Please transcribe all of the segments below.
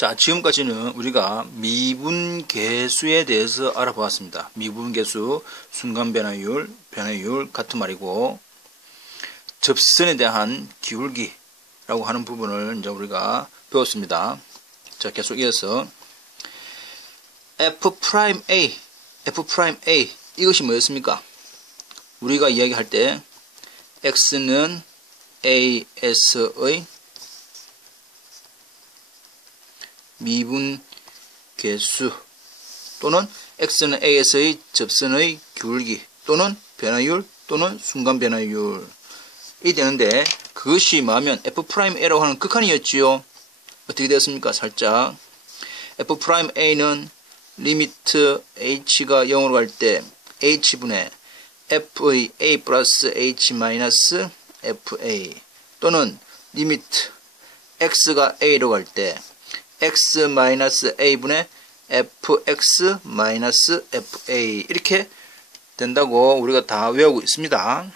자, 지금까지는 우리가 미분계수에 대해서 알아보았습니다. 미분계수, 순간변화율, 변화율 같은 말이고, 접선에 대한 기울기라고 하는 부분을 이제 우리가 배웠습니다. 자, 계속 이어서 F'A, F'A 이것이 뭐였습니까? 우리가 이야기할 때 X는 AS의 미분계수 또는 X는 AS의 접선의 기울기 또는 변화율 또는 순간변화율이 되는데, 그것이 뭐하면 F'A라고 하는 극한이었지요. 어떻게 되었습니까? 살짝 F'A는 리미트 h가 0으로 갈 때 h분의 f의 a 플러스 h 마이너스 fa 또는 리미트 x가 a로 갈 때 x 마이너스 a분의 fx 마이너스 fa 이렇게 된다고 우리가 다 외우고 있습니다.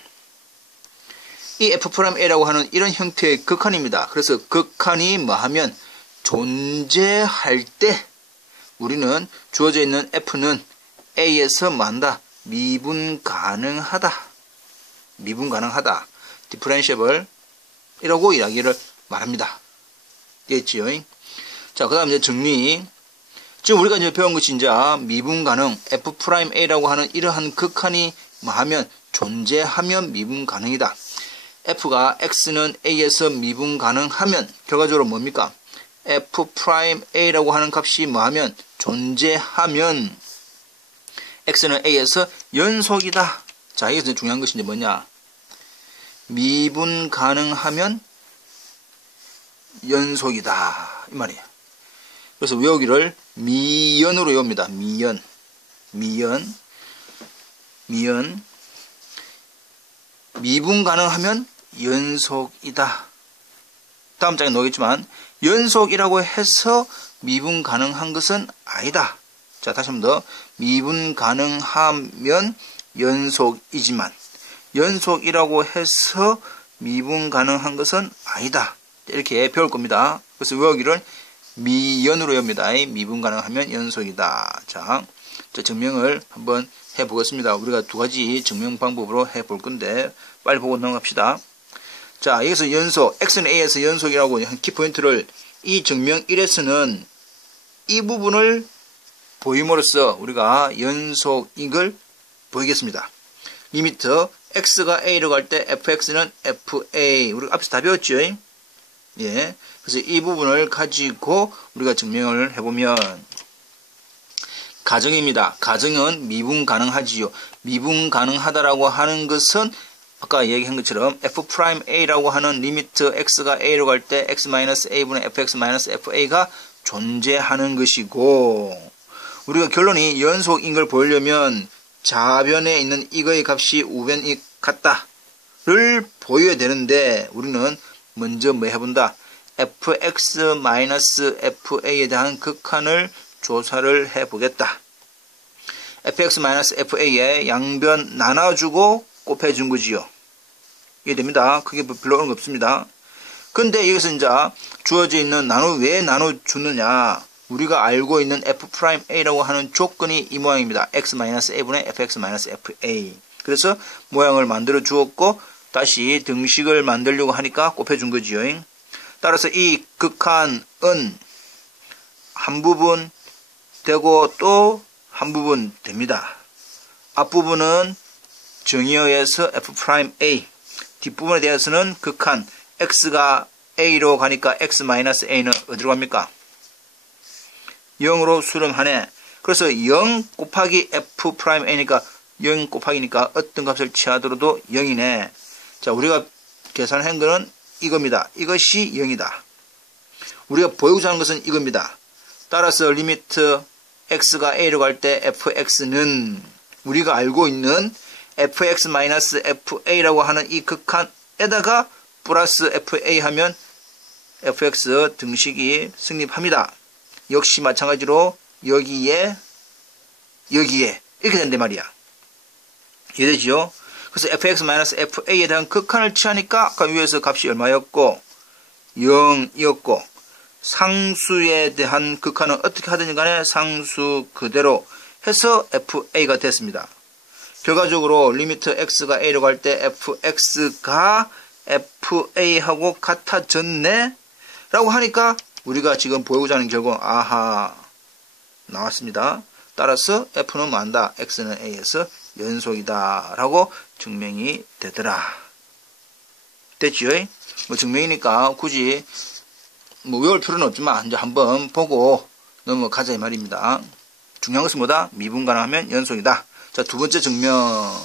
이 F'A라고 하는 이런 형태의 극한입니다. 그래서 극한이 뭐하면 존재할 때 우리는 주어져 있는 F는 A에서 뭐한다? 미분 가능하다. 미분 가능하다. 디퍼런시able 이라고 이야기를 말합니다. 됐지요? 자, 그 다음 이제 정리. 지금 우리가 이제 배운 것이 이제 미분 가능 F'A라고 하는 이러한 극한이 뭐하면 존재하면 미분 가능이다. F가 X는 A에서 미분 가능하면 결과적으로 뭡니까? F'A라고 하는 값이 뭐하면 존재하면 X는 A에서 연속이다. 자, 여기서 중요한 것이 이제 뭐냐? 미분 가능하면 연속이다. 이 말이에요. 그래서 외우기를 미연으로 외웁니다. 미연. 미분 가능하면 연속이다. 다음 장에 나오겠지만 연속이라고 해서 미분 가능한 것은 아니다. 자, 다시 한 번 더. 미분 가능하면 연속이지만 연속이라고 해서 미분 가능한 것은 아니다. 이렇게 배울 겁니다. 그래서 외우기를 미연으로 외웁니다. 미분 가능하면 연속이다. 자, 증명을 한번 해보겠습니다. 우리가 두 가지 증명 방법으로 해볼 건데 빨리 보고 넘어갑시다. 자, 여기서 연속, X는 A에서 연속이라고 한 키포인트를 이 증명 1에서는 이 부분을 보임으로써 우리가 연속인 걸 보이겠습니다. 리미트 X가 A로 갈 때 fx는 fa. 우리가 앞에서 다 배웠죠? 예. 그래서 이 부분을 가지고 우리가 증명을 해보면 가정입니다. 가정은 미분 가능하지요. 미분 가능하다라고 하는 것은 아까 얘기한 것처럼 F'A라고 하는 리미트 X가 A로 갈 때 X-A분의 fx-fa가 존재하는 것이고, 우리가 결론이 연속인 걸 보이려면 좌변에 있는 이거의 값이 우변이 같다를 보여야 되는데 우리는 먼저 뭐 해본다? fx-fa에 대한 극한을 조사를 해보겠다. fx-fa에 양변 나눠주고 곱해준 거지요. 이해됩니다. 그게 별로 어려운 거 없습니다. 근데 여기서 이제 주어져 있는 왜 나눠주느냐. 우리가 알고 있는 F'A라고 하는 조건이 이 모양입니다. x-a분의 fx-fa. 그래서 모양을 만들어 주었고 다시 등식을 만들려고 하니까 곱해준 거지요. 따라서 이 극한은 한 부분 되고 또 한 부분 됩니다. 앞부분은 정의에 의해서 F'A, 뒷부분에 대해서는 극한 x가 a로 가니까 x-a는 어디로 갑니까? 0으로 수렴하네. 그래서 0 곱하기 F'A니까 0 곱하기니까 어떤 값을 취하더라도 0이네. 자, 우리가 계산한 거는 이겁니다. 이것이 0이다. 우리가 보이고자 하는 것은 이겁니다. 따라서 리미트 x가 a로 갈 때 fx는 우리가 알고 있는 fx-fa라고 하는 이 극한에다가 플러스 fa 하면 fx 등식이 성립합니다. 역시 마찬가지로 여기에 이렇게 된단 말이야. 이해되지요? 그래서 fx-fa에 대한 극한을 취하니까 아까 위에서 값이 얼마였고 0이었고, 상수에 대한 극한은 어떻게 하든지 간에 상수 그대로 해서 fa가 됐습니다. 결과적으로 리미트 x가 a로 갈 때 fx가 fa하고 같아졌네? 라고 하니까 우리가 지금 보이고자 하는 결과는 아하 나왔습니다. 따라서 f는 뭐한다? x는 a에서 연속이다 라고 증명이 되더라. 됐죠? 뭐 증명이니까 굳이 뭐 외울 필요는 없지만 이제 한번 보고 넘어가자 이 말입니다. 중요한 것은 뭐다? 미분 가능하면 연속이다. 자, 두 번째 증명.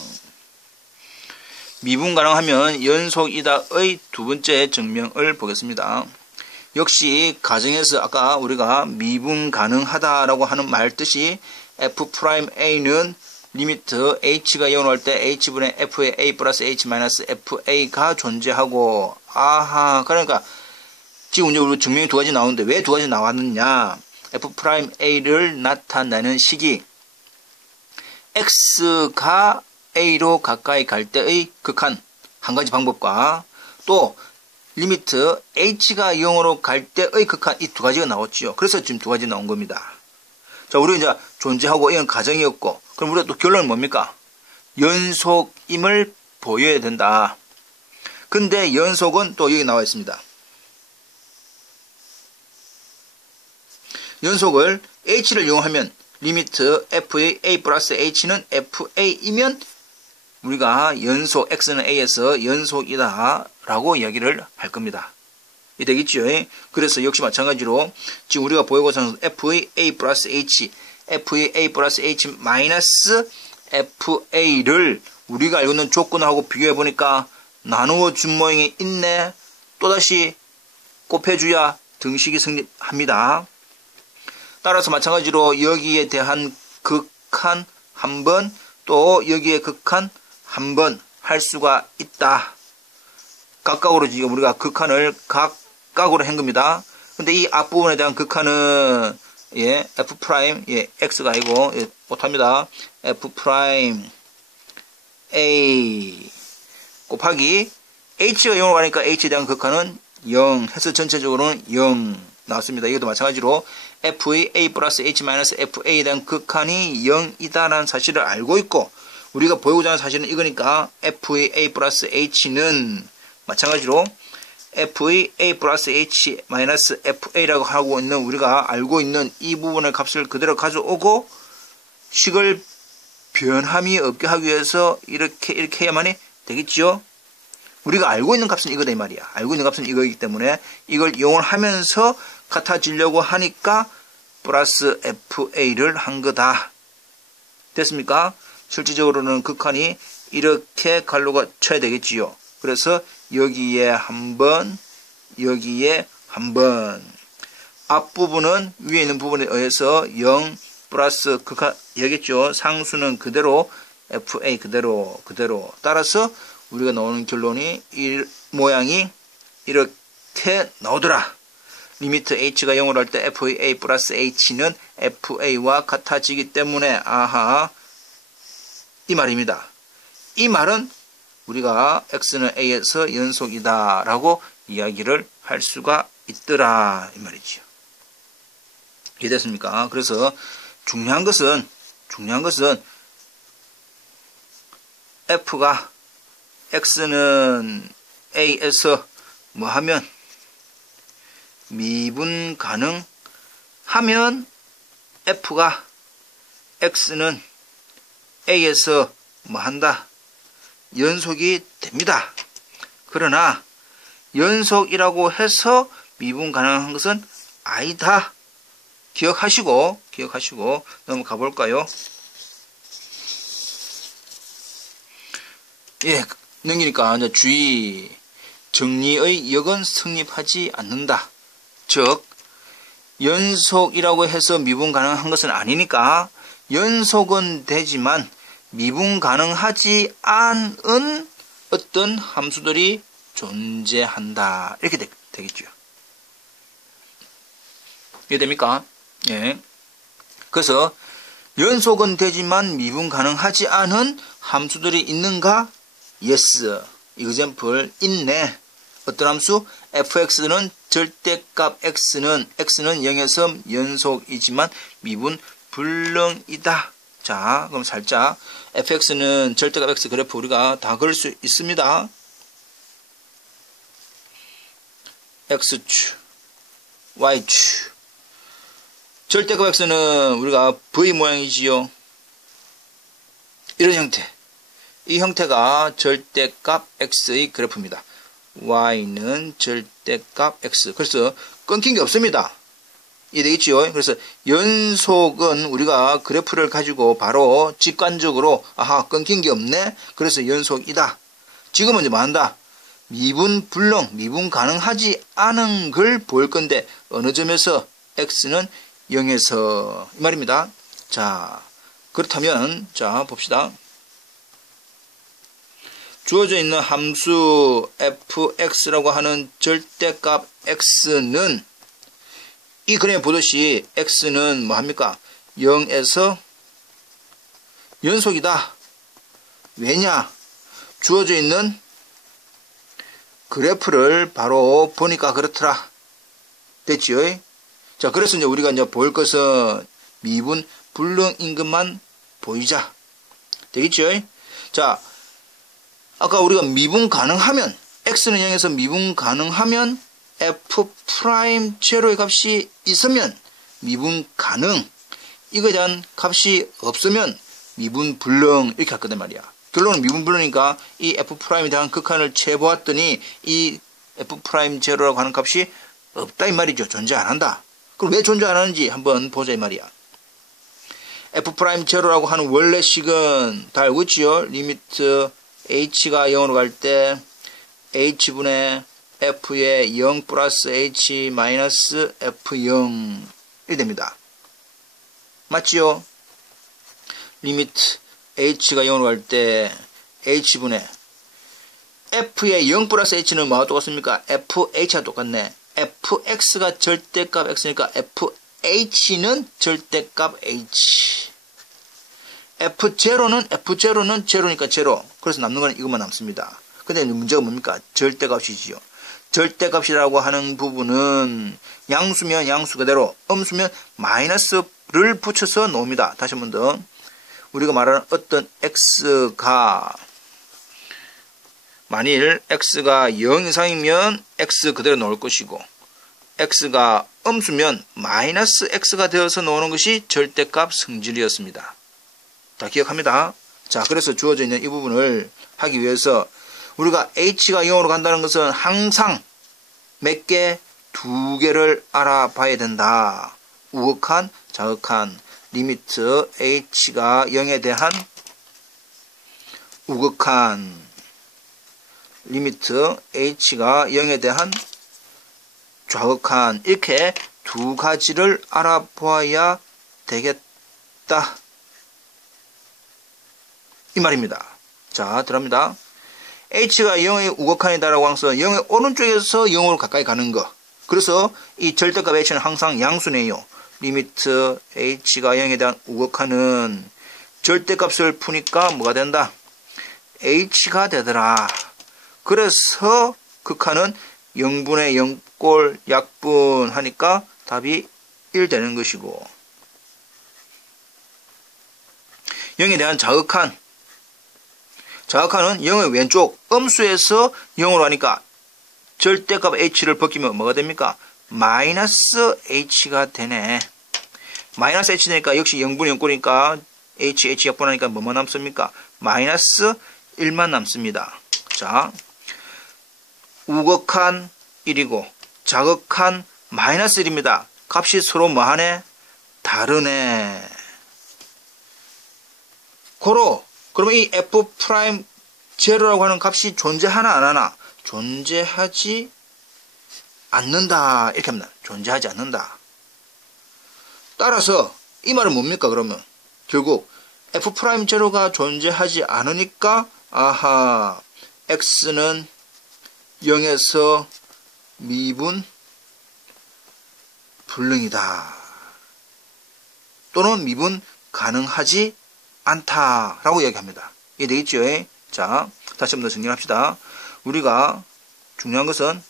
미분 가능하면 연속이다의 두 번째 증명을 보겠습니다. 역시 가정에서 아까 우리가 미분 가능하다라고 하는 말 뜻이 f'a는 리미트 h가 0으로 할 때 h분의 f의 a 플러스 h 마이너스 fa가 존재하고 아하 그러니까 지금 이제 우리 증명이 두 가지 나오는데 왜 두 가지 나왔느냐 f'a를 나타내는 식이 x가 a로 가까이 갈 때의 극한 한 가지 방법과 또 리미트 h가 0으로 갈 때의 극한 이 두 가지가 나왔지요. 그래서 지금 두 가지 나온 겁니다. 자, 우리 이제 존재하고 이건 가정이었고 그럼 우리가 또 결론은 뭡니까? 연속임을 보여야 된다. 근데 연속은 또 여기 나와 있습니다. 연속을 h를 이용하면 리미트 f의 a 플러스 h는 fa이면 우리가 연속 x는 a에서 연속이다 라고 이야기를 할 겁니다. 이 되겠죠? 그래서 역시 마찬가지로 지금 우리가 보이고자 하는 f의 a 플러스 h f의 a 플러스 h 마이너스 fa를 우리가 알고 있는 조건하고 비교해 보니까 나누어 준 모양이 있네. 또다시 곱해줘야 등식이 성립합니다. 따라서 마찬가지로 여기에 대한 극한 한 번, 또 여기에 극한 한 번 할 수가 있다. 각각으로 지금 우리가 극한을 각각으로 한 겁니다. 근데 이 앞부분에 대한 극한은 f 프라임 x가 아니고 못합니다. f 프라임 a 곱하기 h가 0으로 가니까 h에 대한 극한은 0 해서 전체적으로는 0 나왔습니다. 이것도 마찬가지로 f의 a 플러스 h 마이너스 fa에 대한 극한이 0이다라는 사실을 알고 있고 우리가 보이고자 하는 사실은 이거니까 f의 a 플러스 h는 마찬가지로 f의 a 플러스 h 마이너스 fa라고 하고 있는 우리가 알고 있는 이 부분의 값을 그대로 가져오고 식을 변함이 없게 하기 위해서 이렇게 해야만이 되겠지요. 우리가 알고 있는 값은 이거다 이 말이야. 알고 있는 값은 이거이기 때문에 이걸 이용을 하면서 같아지려고 하니까 플러스 fa를 한 거다. 됐습니까? 실질적으로는 극한이 이렇게 갈로가 쳐야 되겠지요. 그래서 여기에 한 번, 여기에 한 번. 앞부분은 위에 있는 부분에 의해서 0 플러스 극한 되겠죠. 상수는 그대로 fa 그대로. 따라서 우리가 나오는 결론이 이 모양이 이렇게 나오더라. 리미트 h가 0으로 할 때 f의 a 플러스 h는 fa와 같아지기 때문에 아하 이 말입니다. 이 말은 우리가 x는 a에서 연속이다 라고 이야기를 할 수가 있더라 이 말이죠. 이해됐습니까? 그래서 중요한 것은 f가 x는 a에서 뭐 하면 미분 가능하면 f가 x는 a에서 뭐 한다? 연속이 됩니다. 그러나 연속이라고 해서 미분 가능한 것은 아니다. 기억하시고 넘어가 볼까요? 넘기니까 이제 주의 정리의 역은 성립하지 않는다. 즉 연속이라고 해서 미분 가능한 것은 아니니까 연속은 되지만 미분 가능하지 않은 어떤 함수들이 존재한다. 이렇게 되겠죠. 이해됩니까? 그래서 연속은 되지만 미분 가능하지 않은 함수들이 있는가? Yes. example 있네. 어떤 함수? fx는 절대값 x는 0에서 연속이지만 미분 불능이다. 자, 그럼 살짝 fx는 절대값 x 그래프 우리가 다 그릴 수 있습니다. x축, y축. 절대값 x는 우리가 v 모양이지요. 이런 형태. 이 형태가 절대값 x의 그래프입니다. y는 절대값 x. 그래서 끊긴 게 없습니다. 이해되겠지요? 그래서 연속은 우리가 그래프를 가지고 바로 직관적으로 아하 끊긴 게 없네. 그래서 연속이다. 지금은 이제 뭐 한다? 미분 불능, 미분 가능하지 않은 걸 볼 건데 어느 점에서 x는 0에서 이 말입니다. 자, 그렇다면 자 봅시다. 주어져 있는 함수 fx라고 하는 절대값 x는 이 그림에 보듯이 x는 뭐합니까? 0에서 연속이다. 왜냐? 주어져 있는 그래프를 바로 보니까 그렇더라. 됐지요? 자, 그래서 이제 우리가 이제 볼 것은 미분 불능인 것만 보이자. 되겠죠? 자, 아까 우리가 미분 가능하면 x는 0에서 미분 가능하면 f 프라임 제로의 값이 있으면 미분 가능. 이거에 대한 값이 없으면 미분 불능 이렇게 할 거단 말이야. 결론은 미분 불능이니까 이 f 프라임에 대한 극한을 채보았더니 이 f 프라임 제로라고 하는 값이 없다 이 말이죠. 존재 안 한다. 그럼 왜 존재 안 하는지 한번 보자 이 말이야. f 프라임 제로라고 하는 원래식은 다 알고 있지요. 리미트 h가 0으로 갈 때 h분의 f의 0 플러스 h 마이너스 f0 이렇게 됩니다. 맞지요? 리미트 h가 0으로 갈 때 h분의 f의 0 플러스 h는 뭐와 똑같습니까? fh와 똑같네. fx가 절대값 x니까 fh는 절대값 h. f0는 제로니까 제로. 그래서 남는 거는 이것만 남습니다. 근데 문제가 뭡니까? 절대값이지요. 절대값이라고 하는 부분은 양수면 양수 그대로, 음수면 마이너스를 붙여서 놓습니다. 다시 한 번 더. 우리가 말하는 어떤 x가 만일 x가 0 이상이면 x 그대로 놓을 것이고 x가 음수면 마이너스 x가 되어서 놓는 것이 절대값 성질이었습니다. 다 기억합니다. 자, 그래서 주어져 있는 이 부분을 하기 위해서 우리가 h가 0으로 간다는 것은 항상 몇 개? 두 개를 알아봐야 된다. 우극한, 자극한, 리미트 h가 0에 대한 우극한, 리미트 h가 0에 대한 좌극한, 이렇게 두 가지를 알아보아야 되겠다. 이 말입니다. 자, 들어갑니다. h가 0의 우극한이다라고 하면서 0의 오른쪽에서 0으로 가까이 가는 거. 그래서 이 절대값 h는 항상 양수네요. 리미트 h가 0에 대한 우극한은 절대값을 푸니까 뭐가 된다? h가 되더라. 그래서 극한은 0분의 0꼴 약분하니까 답이 1 되는 것이고 0에 대한 자극한 자극한은 0의 왼쪽 음수에서 0으로 하니까 절대값 h를 벗기면 뭐가 됩니까? 마이너스 h가 되네. 마이너스 h 되니까 역시 0분의 0꼴이니까 h 약분하니까 뭐만 남습니까? 마이너스 1만 남습니다. 자, 우극한 1이고 자극한 마이너스 1입니다. 값이 서로 뭐하네? 다르네. 고로 그러면 이 f 프라임 제로라고 하는 값이 존재하나 안 하나? 존재하지 않는다. 이렇게 합니다. 존재하지 않는다. 따라서 이 말은 뭡니까 그러면? 결국 f 프라임 제로가 존재하지 않으니까 아하 x는 0에서 미분 불능이다. 또는 미분 가능하지 않다라고 이야기합니다. 이해되겠죠? 자, 다시 한번 더 정리합시다. 우리가 중요한 것은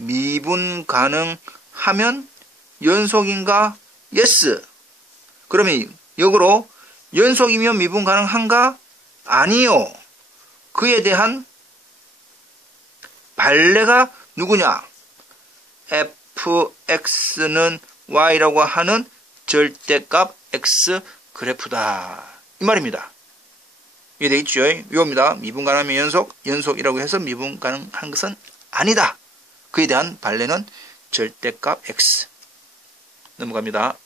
미분 가능하면 연속인가? yes. 그러면 역으로 연속이면 미분 가능한가? 아니요. 그에 대한 발레가 누구냐? fx는 y라고 하는 절대값 x 그래프다. 이 말입니다. 이해되겠죠? 이겁니다. 미분 가능하면 연속, 연속이라고 해서 미분 가능한 것은 아니다. 그에 대한 발레는 절대값 x. 넘어갑니다.